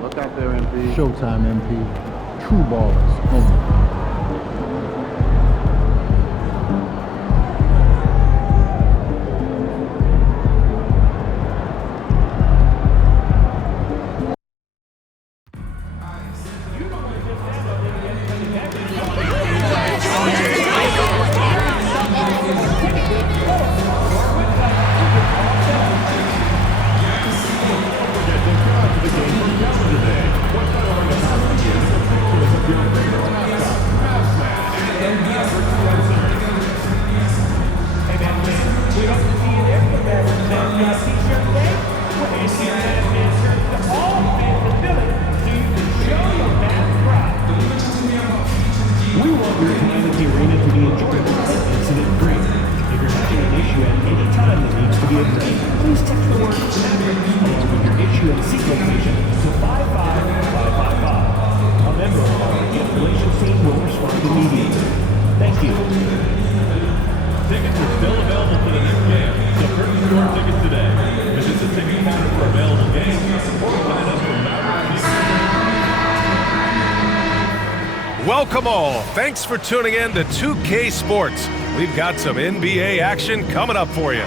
Look out there, MP. Showtime, MP. True ballers only. Welcome all. Thanks for tuning in to 2K Sports. We've got some NBA action coming up for you.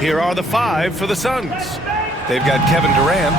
Here are the 5 for the Suns. They've got Kevin Durant.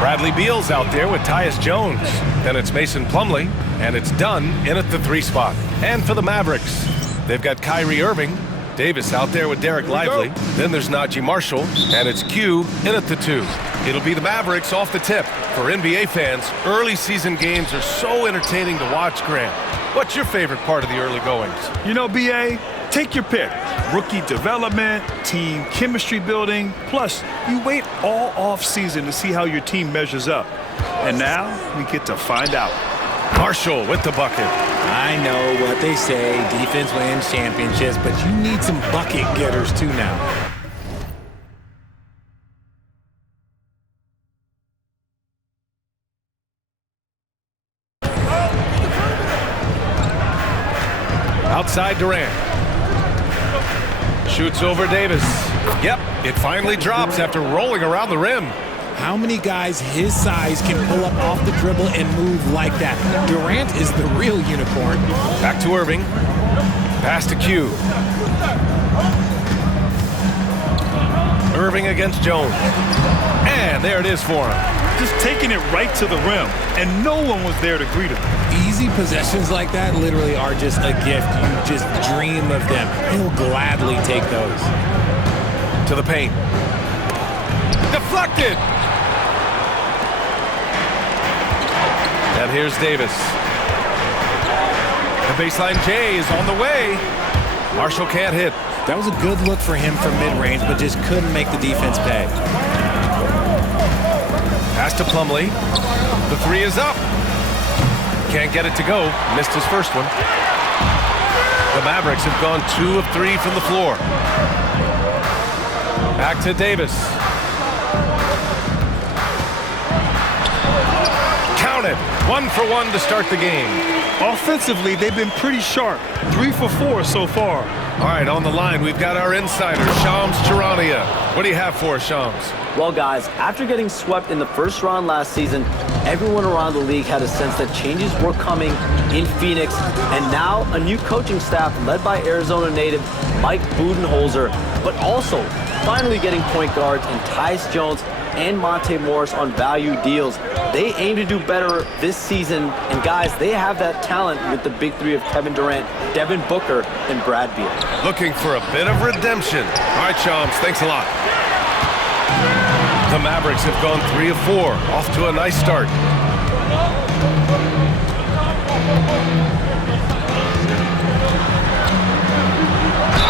Bradley Beal's out there with Tyus Jones. Then it's Mason Plumlee, and it's Dunn in at the 3 spot. And for the Mavericks, they've got Kyrie Irving. Davis out there with Derek Lively. Then there's Najee Marshall, and it's Q in at the 2. It'll be the Mavericks off the tip. For NBA fans, early season games are so entertaining to watch, Grant. What's your favorite part of the early goings? You know, BA, take your pick. Rookie development, team chemistry building, plus you wait all off season to see how your team measures up. And now we get to find out. Marshall with the bucket. I know what they say, defense wins championships, but you need some bucket getters too now. Outside Durant. Shoots over Davis. Yep, it finally drops after rolling around the rim. How many guys his size can pull up off the dribble and move like that? Durant is the real unicorn. Back to Irving. Pass to Q. Irving against Jones. And there it is for him. Just taking it right to the rim, and no one was there to greet him. Easy possessions like that literally are just a gift. You just dream of them. He'll gladly take those. To the paint. Deflected! And here's Davis. The baseline J is on the way. Marshall can't hit. That was a good look for him from mid-range, but just couldn't make the defense pay. Pass to Plumlee. The 3 is up. Can't get it to go. Missed his first one. The Mavericks have gone 2 of 3 from the floor. Back to Davis. Counted. 1 for 1 to start the game. Offensively, they've been pretty sharp. 3 for 4 so far. All right, on the line, we've got our insider, Shams Charania. What do you have for us, Shams? Well, guys, after getting swept in the first round last season, everyone around the league had a sense that changes were coming in Phoenix, and now a new coaching staff led by Arizona native Mike Budenholzer, but also finally getting point guards in Tyus Jones and Monte Morris on value deals. They aim to do better this season, and guys, they have that talent with the big 3 of Kevin Durant, Devin Booker, and Brad Beal. Looking for a bit of redemption. All right, Shams, thanks a lot. The Mavericks have gone 3 of 4, off to a nice start.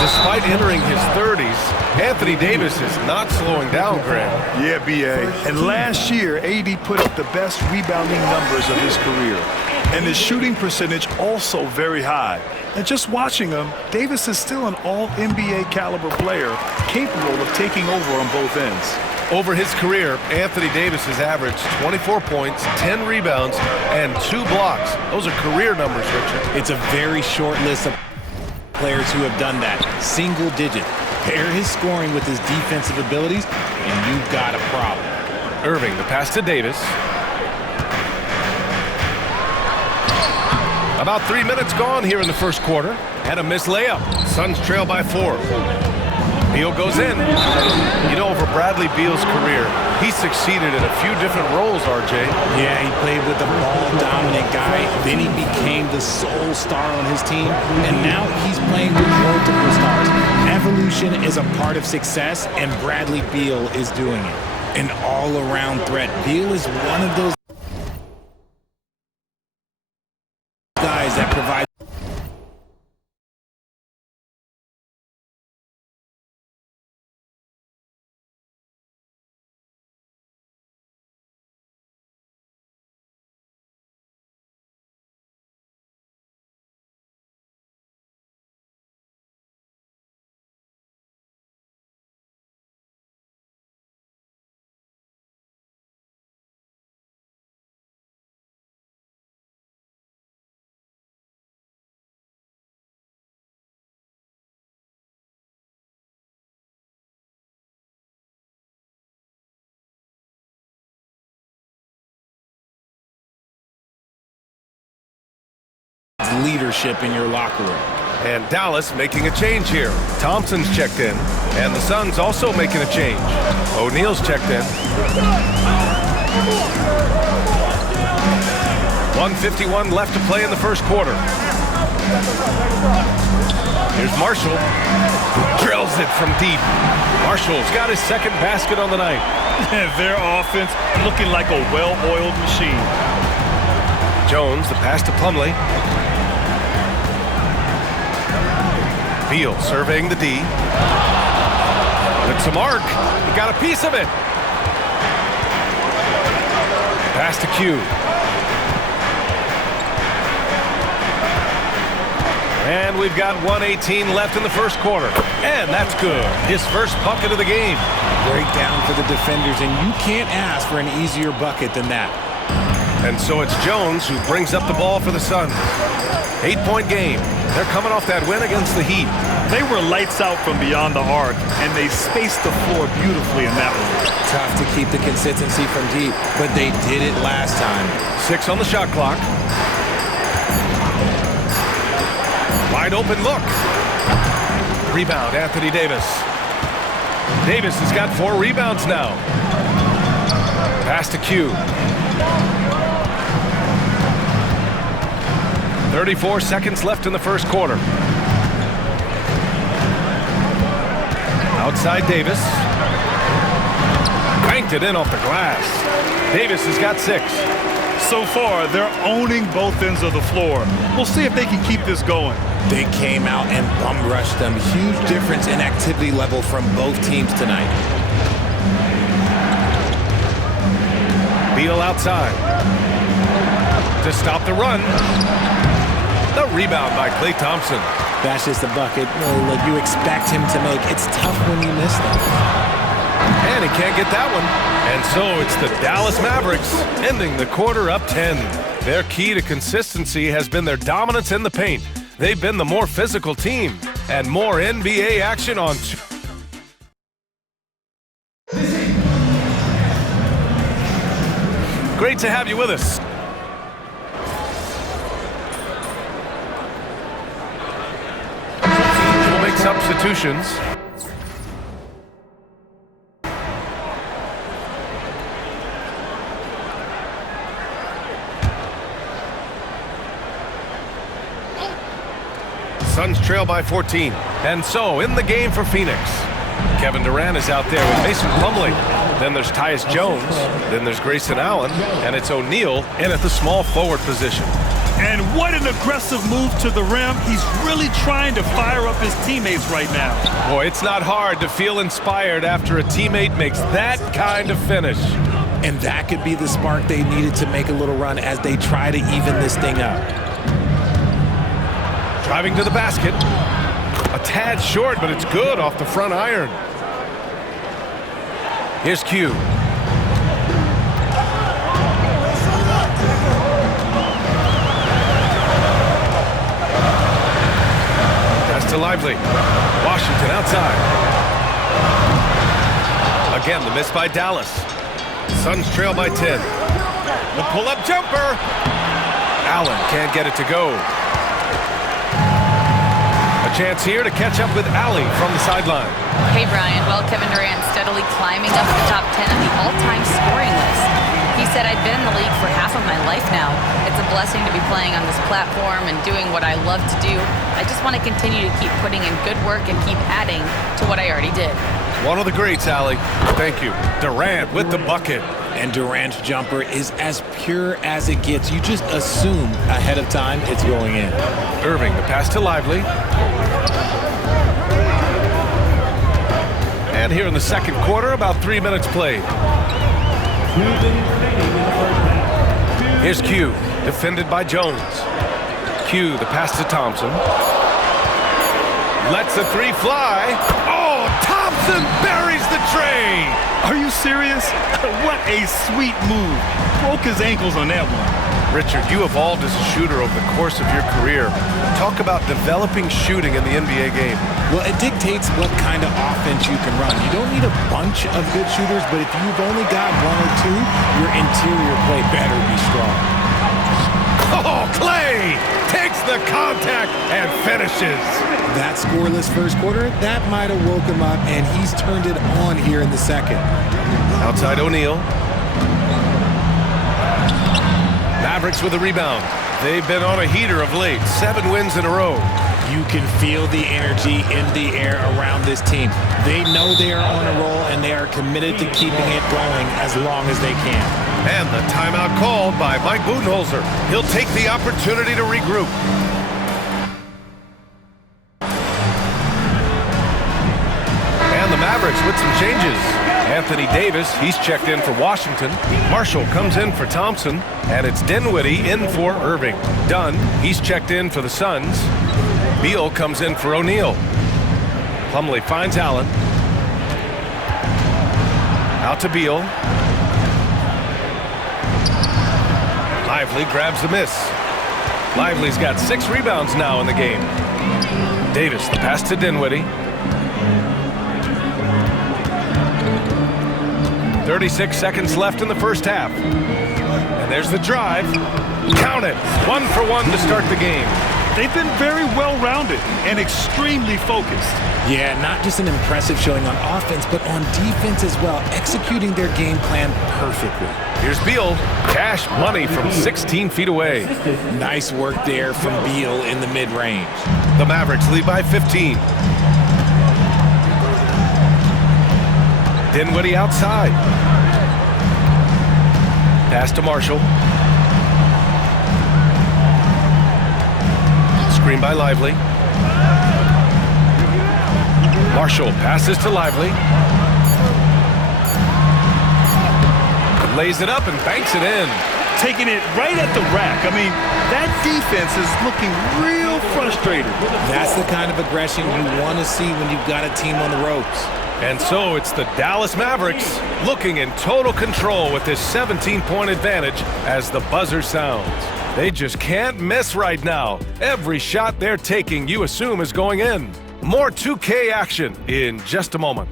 Despite entering his 30s, Anthony Davis is not slowing down, Grant. Yeah, BA. And last year, AD put up the best rebounding numbers of his career. And his shooting percentage also very high. And just watching him, Davis is still an all-NBA caliber player, capable of taking over on both ends. Over his career, Anthony Davis has averaged 24 points, 10 rebounds, and 2 blocks. Those are career numbers, Richard. It's a very short list of players who have done that. Single digit. Pair his scoring with his defensive abilities, and you've got a problem. Irving, the pass to Davis. About 3 minutes gone here in the first quarter. And a missed layup. Suns trail by 4. Beal goes in. You know, over Bradley Beal's career, he succeeded in a few different roles, RJ. Yeah, he played with the ball-dominant guy. Then he became the sole star on his team. And now he's playing with multiple stars. Evolution is a part of success, and Bradley Beal is doing it. An all-around threat. Beal is one of those guys that provide leadership in your locker room. And Dallas making a change here. Thompson's checked in. And the Suns also making a change. O'Neal's checked in. 1:51 left to play in the first quarter. Here's Marshall. Drills it from deep. Marshall's got his second basket on the night. Their offense looking like a well-oiled machine. Jones, the pass to Plumlee. Beal surveying the D. It's a mark. He got a piece of it. Pass to Q. And we've got 1:18 left in the first quarter. And that's good. His first bucket of the game. Breakdown for the defenders, and you can't ask for an easier bucket than that. And so it's Jones who brings up the ball for the Suns. 8-point game. They're coming off that win against the Heat. They were lights out from beyond the arc, and they spaced the floor beautifully in that one. Tough to keep the consistency from deep, but they did it last time. 6 on the shot clock. Wide open look. Rebound, Anthony Davis. Davis has got 4 rebounds now. Pass to Q. 34 seconds left in the first quarter. Outside Davis. Banked it in off the glass. Davis has got 6. So far, they're owning both ends of the floor. We'll see if they can keep this going. They came out and bum-rushed them. Huge difference in activity level from both teams tonight. Beal outside. To stop the run. The rebound by Klay Thompson. That's just a bucket like you expect him to make. It's tough when you miss them. And he can't get that one. And so it's the Dallas Mavericks ending the quarter up 10. Their key to consistency has been their dominance in the paint. They've been the more physical team. And more NBA action on... Great to have you with us. We'll make substitutions. Suns trail by 14. And so, in the game for Phoenix, Kevin Durant is out there with Mason Plumlee. Then there's Tyus Jones. Then there's Grayson Allen. And it's O'Neal in at the small forward position. And what an aggressive move to the rim. He's really trying to fire up his teammates right now. Boy, it's not hard to feel inspired after a teammate makes that kind of finish. And that could be the spark they needed to make a little run as they try to even this thing up. Driving to the basket. A tad short, but it's good off the front iron. Here's Q. Pass to Lively. Washington outside. Again, the miss by Dallas. Suns trail by 10. The pull-up jumper. Allen can't get it to go. A chance here to catch up with Allie from the sideline. Hey, Brian. Well, Kevin Durant steadily climbing up the top 10 on the all-time scoring list. He said, I've been in the league for half of my life now. It's a blessing to be playing on this platform and doing what I love to do. I just want to continue to keep putting in good work and keep adding to what I already did. One of the greats, Allie. Thank you. Durant with the bucket. And Durant's jumper is as pure as it gets. You just assume ahead of time it's going in. Irving, the pass to Lively. And here in the second quarter, about 3 minutes played. Here's Q, defended by Jones. Q, the pass to Thompson. Lets the three fly. Oh, Thompson buries the tray. Are you serious? What a sweet move. Broke his ankles on that one. Richard, you evolved as a shooter over the course of your career. Talk about developing shooting in the NBA game. Well, it dictates what kind of offense you can run. You don't need a bunch of good shooters, but if you've only got one or two, your interior play better be strong. Oh, Clay takes the contact and finishes. That scoreless first quarter, that might have woke him up, and he's turned it on here in the second. Outside O'Neal. Mavericks with a rebound. They've been on a heater of late. 7 wins in a row. You can feel the energy in the air around this team. They know they are on a roll, and they are committed to keeping it going as long as they can. And the timeout called by Mike Budenholzer. He'll take the opportunity to regroup. And the Mavericks with some changes. Anthony Davis, he's checked in for Washington. Marshall comes in for Thompson. And it's Dinwiddie in for Irving. Dunn, he's checked in for the Suns. Beal comes in for O'Neal. Plumlee finds Allen. Out to Beal. Lively grabs the miss. Lively's got 6 rebounds now in the game. Davis, the pass to Dinwiddie. 36 seconds left in the first half. And there's the drive. Count it. 1 for 1 to start the game. They've been very well-rounded and extremely focused. Yeah, not just an impressive showing on offense, but on defense as well, executing their game plan perfectly. Here's Beal. Cash money from 16 feet away. Nice work there from Beal in the mid-range. The Mavericks lead by 15. Dinwiddie outside. Pass to Marshall. Screen by Lively. Marshall passes to Lively. Lays it up and banks it in. Taking it right at the rack. I mean, that defense is looking real frustrated. That's the kind of aggression you want to see when you've got a team on the ropes. And so it's the Dallas Mavericks looking in total control with this 17-point advantage as the buzzer sounds. They just can't miss right now. Every shot they're taking, you assume, is going in. More 2K action in just a moment.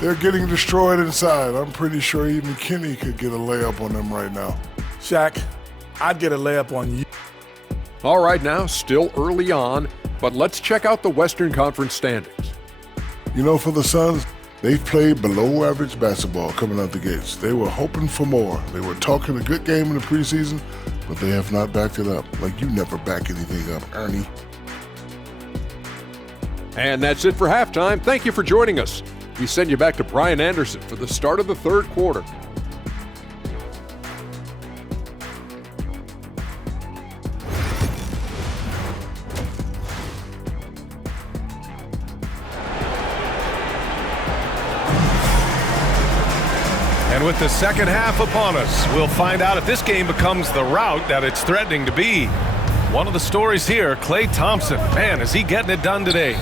They're getting destroyed inside. I'm pretty sure even Kenny could get a layup on them right now. Shaq, I'd get a layup on you. All right, now, still early on, but let's check out the Western Conference standings. You know, for the Suns, they've played below average basketball coming out the gates. They were hoping for more. They were talking a good game in the preseason, but they have not backed it up. Like you never back anything up, Ernie. And that's it for halftime. Thank you for joining us. We send you back to Brian Anderson for the start of the third quarter. And with the second half upon us, we'll find out if this game becomes the rout that it's threatening to be. One of the stories here, Klay Thompson. Man, is he getting it done today.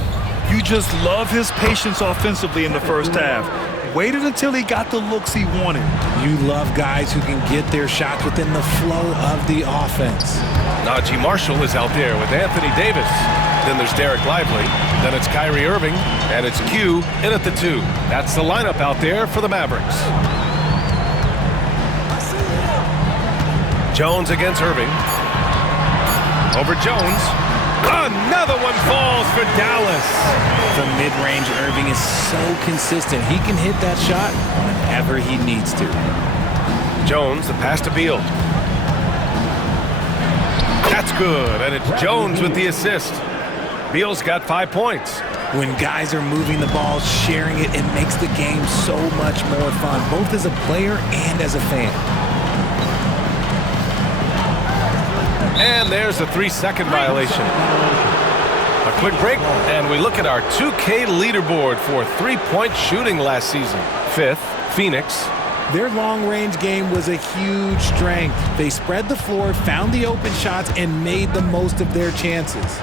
You just love his patience offensively in the first half. Waited until he got the looks he wanted. You love guys who can get their shots within the flow of the offense. Najee Marshall is out there with Anthony Davis. Then there's Derek Lively. Then it's Kyrie Irving. And it's Q in at the 2. That's the lineup out there for the Mavericks. Jones against Irving. Over Jones. Another one falls for Dallas. The mid-range Irving is so consistent. He can hit that shot whenever he needs to. Jones, the pass to Beal. That's good, and it's Jones with the assist. Beal's got 5 points. When guys are moving the ball, sharing it, it makes the game so much more fun, both as a player and as a fan. And there's a 3-second violation. A quick break, and we look at our 2K leaderboard for three-point shooting last season. 5th, Phoenix. Their long-range game was a huge strength. They spread the floor, found the open shots, and made the most of their chances.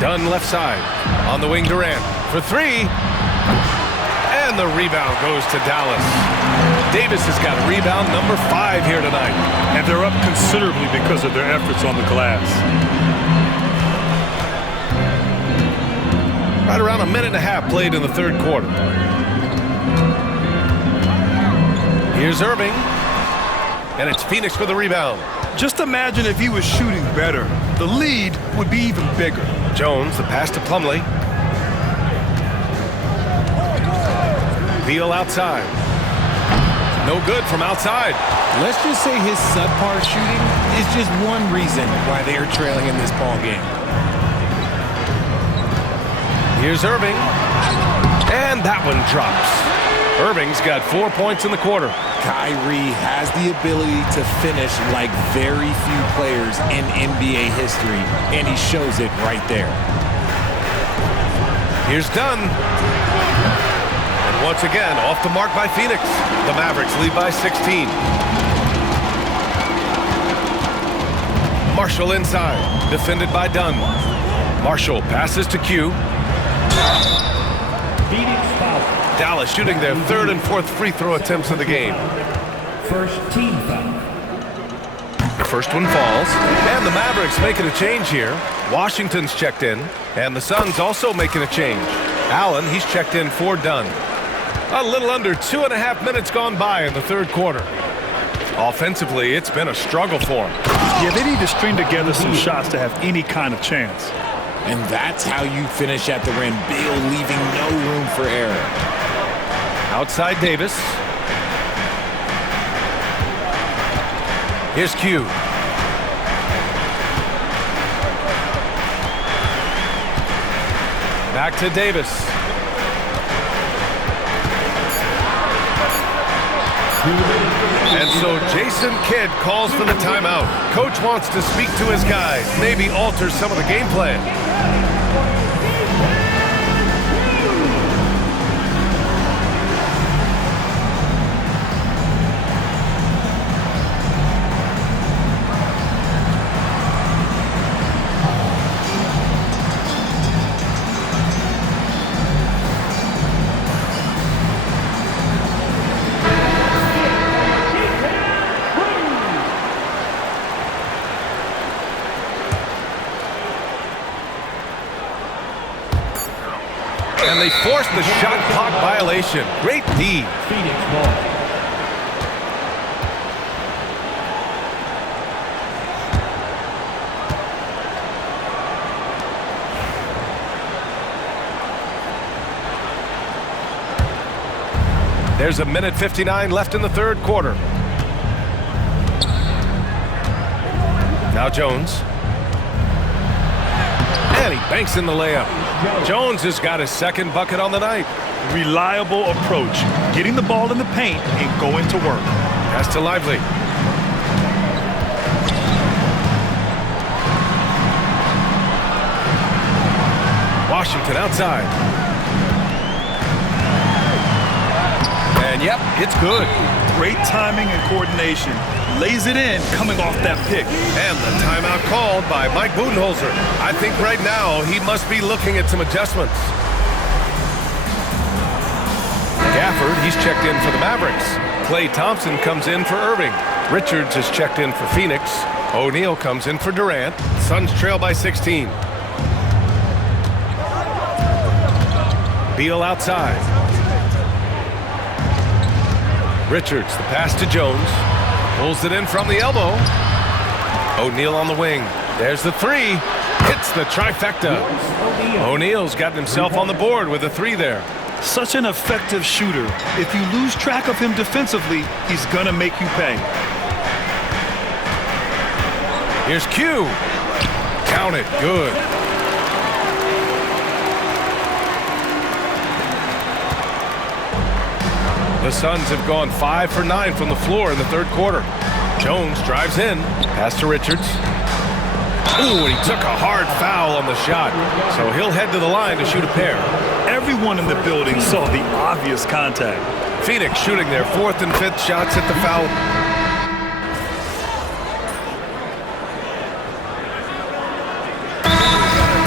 Dunn left side. On the wing, Durant. For 3. And the rebound goes to Dallas. Davis has got rebound number 5 here tonight. And they're up considerably because of their efforts on the glass. Right around a minute and a half played in the third quarter. Here's Irving. And it's Phoenix for the rebound. Just imagine if he was shooting better. The lead would be even bigger. Jones, the pass to Plumlee. Beal outside. No good from outside. Let's just say his subpar shooting is just one reason why they are trailing in this ball game. Here's Irving. And that one drops. Irving's got 4 points in the quarter. Kyrie has the ability to finish like very few players in NBA history, and he shows it right there. Here's Dunn. And once again, off the mark by Phoenix. The Mavericks lead by 16. Marshall inside, defended by Dunn. Marshall passes to Q. Dallas shooting their 3rd and 4th free throw attempts of the game. First team foul. The first one falls, and the Mavericks making a change here. Washington's checked in, and the Suns also making a change. Allen, he's checked in for Dunn. A little under 2.5 minutes gone by in the third quarter. Offensively, it's been a struggle for them. Yeah, they need to string together some shots to have any kind of chance. And that's how you finish at the rim. Beal leaving no room for error. Outside Davis. Here's Q. Back to Davis. And so Jason Kidd calls for the timeout. Coach wants to speak to his guys, maybe alter some of the game plan. And they forced the shot clock violation. Great D. Phoenix ball. There's 1:59 left in the third quarter. Now Jones. And he banks in the layup. Jones has got his second bucket on the night. Reliable approach. Getting the ball in the paint and going to work. Pass to Lively. Washington outside. And yep, it's good. Great timing and coordination. Lays it in coming off that pick. And the timeout called by Mike Budenholzer. I think right now he must be looking at some adjustments. Gafford, he's checked in for the Mavericks. Klay Thompson comes in for Irving. Richards is checked in for Phoenix. O'Neal comes in for Durant. Suns trail by 16. Beal outside. Richards, the pass to Jones. Pulls it in from the elbow. O'Neal on the wing. There's the three. Hits the trifecta. O'Neal's gotten himself on the board with a three there. Such an effective shooter. If you lose track of him defensively, he's gonna make you pay. Here's Q. Count it. Good. The Suns have gone 5 for 9 from the floor in the third quarter. Jones drives in. Pass to Richards. Ooh, and he took a hard foul on the shot. So he'll head to the line to shoot a pair. Everyone in the building saw the obvious contact. Phoenix shooting their fourth and fifth shots at the foul.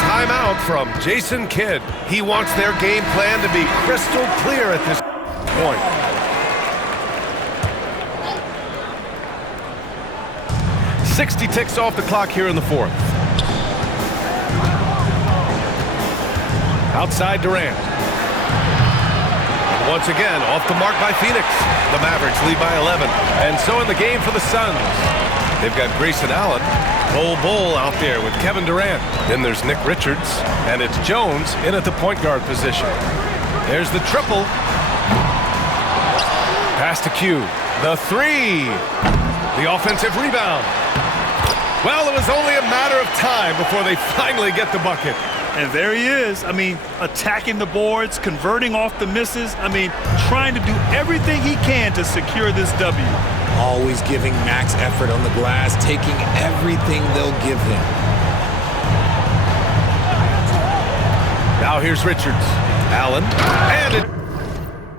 Timeout from Jason Kidd. He wants their game plan to be crystal clear at this point. .60 ticks off the clock here in the fourth. Outside Durant. Once again, off the mark by Phoenix. The Mavericks lead by 11. And so in the game for the Suns. They've got Grayson Allen, Bol out there with Kevin Durant. Then there's Nick Richards, and it's Jones in at the point guard position. There's the triple. Pass to Q. The three. The offensive rebound. Well, it was only a matter of time before they finally get the bucket. And there he is. I mean, attacking the boards, converting off the misses. I mean, trying to do everything he can to secure this W. Always giving max effort on the glass, taking everything they'll give him. Now here's Richards. Allen. And it's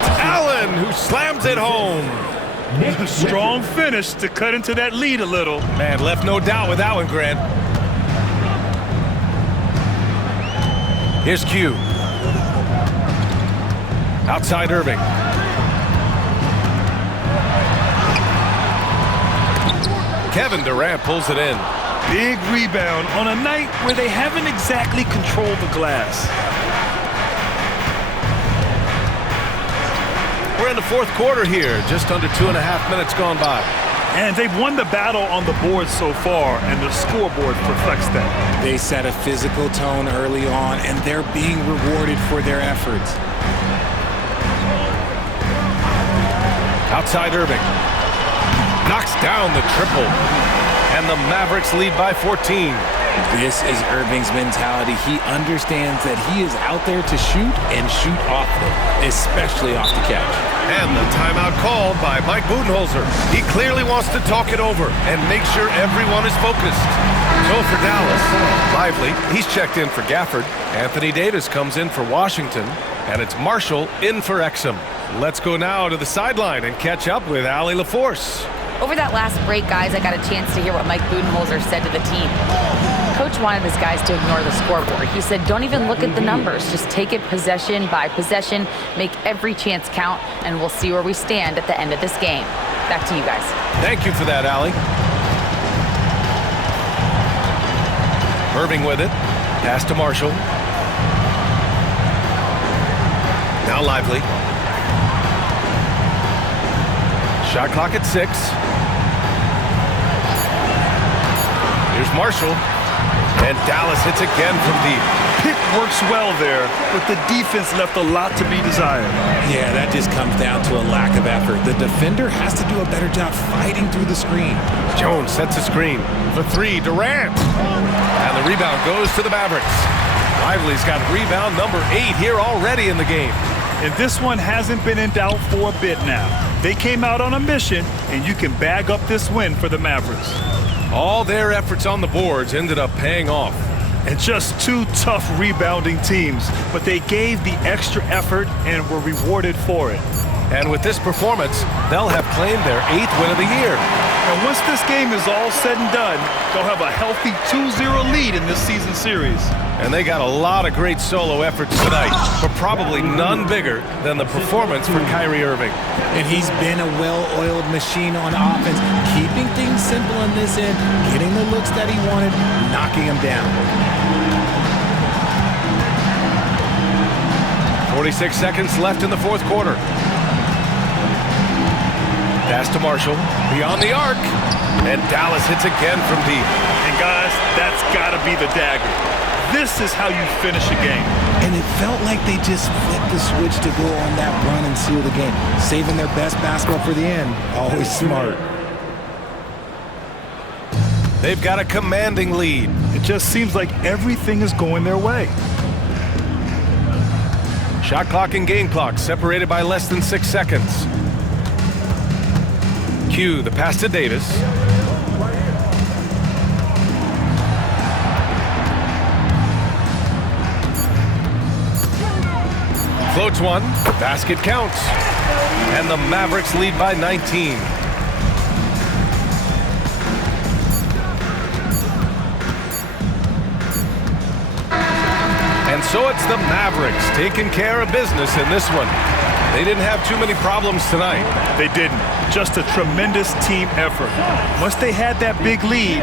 Allen who slams it home. Strong finish to cut into that lead a little. Man, left no doubt with Allen, Grant. Here's Q. Outside Irving. Kevin Durant pulls it in. Big rebound on a night where they haven't exactly controlled the glass. We're in the fourth quarter here, just under 2.5 minutes gone by. And they've won the battle on the board so far, and the scoreboard reflects that. They set a physical tone early on, and they're being rewarded for their efforts. Outside Irving. Knocks down the triple. And the Mavericks lead by 14. This is Irving's mentality. He understands that he is out there to shoot and shoot often, especially off the catch. And the timeout called by Mike Budenholzer. He clearly wants to talk it over and make sure everyone is focused. So for Dallas, Lively, he's checked in for Gafford. Anthony Davis comes in for Washington. And it's Marshall in for Exum. Let's go now to the sideline and catch up with Allie LaForce. Over that last break, guys, I got a chance to hear what Mike Budenholzer said to the team. Coach wanted his guys to ignore the scoreboard. He said, don't even look at the numbers. Just take it possession by possession, make every chance count, and we'll see where we stand at the end of this game. Back to you guys. Thank you for that, Allie. Irving with it. Pass to Marshall. Now Lively. Shot clock at 6. Here's Marshall. And Dallas hits again from deep. Pick works well there, but the defense left a lot to be desired. Yeah, that just comes down to a lack of effort. The defender has to do a better job fighting through the screen. Jones sets a screen for 3. Durant. And the rebound goes to the Mavericks. Lively's got rebound number 8 here already in the game. And this one hasn't been in doubt for a bit now. They came out on a mission, and you can bag up this win for the Mavericks. All their efforts on the boards ended up paying off. And just 2 tough rebounding teams, but they gave the extra effort and were rewarded for it. And with this performance, they'll have claimed their 8th win of the year. And once this game is all said and done, they'll have a healthy 2-0 lead in this season series. And they got a lot of great solo efforts tonight, but probably none bigger than the performance for Kyrie Irving. And he's been a well-oiled machine on offense, keeping things simple on this end, getting the looks that he wanted, knocking them down. 46 seconds left in the fourth quarter. Pass to Marshall. Beyond the arc. And Dallas hits again from deep. And guys, that's got to be the dagger. This is how you finish a game. And it felt like they just flipped the switch to go on that run and seal the game. Saving their best basketball for the end. Always smart. They've got a commanding lead. It just seems like everything is going their way. Shot clock and game clock separated by less than 6 seconds. Q, the pass to Davis. Floats one. Basket counts. And the Mavericks lead by 19. And so it's the Mavericks taking care of business in this one. They didn't have too many problems tonight. They didn't. Just a tremendous team effort. Once they had that big lead,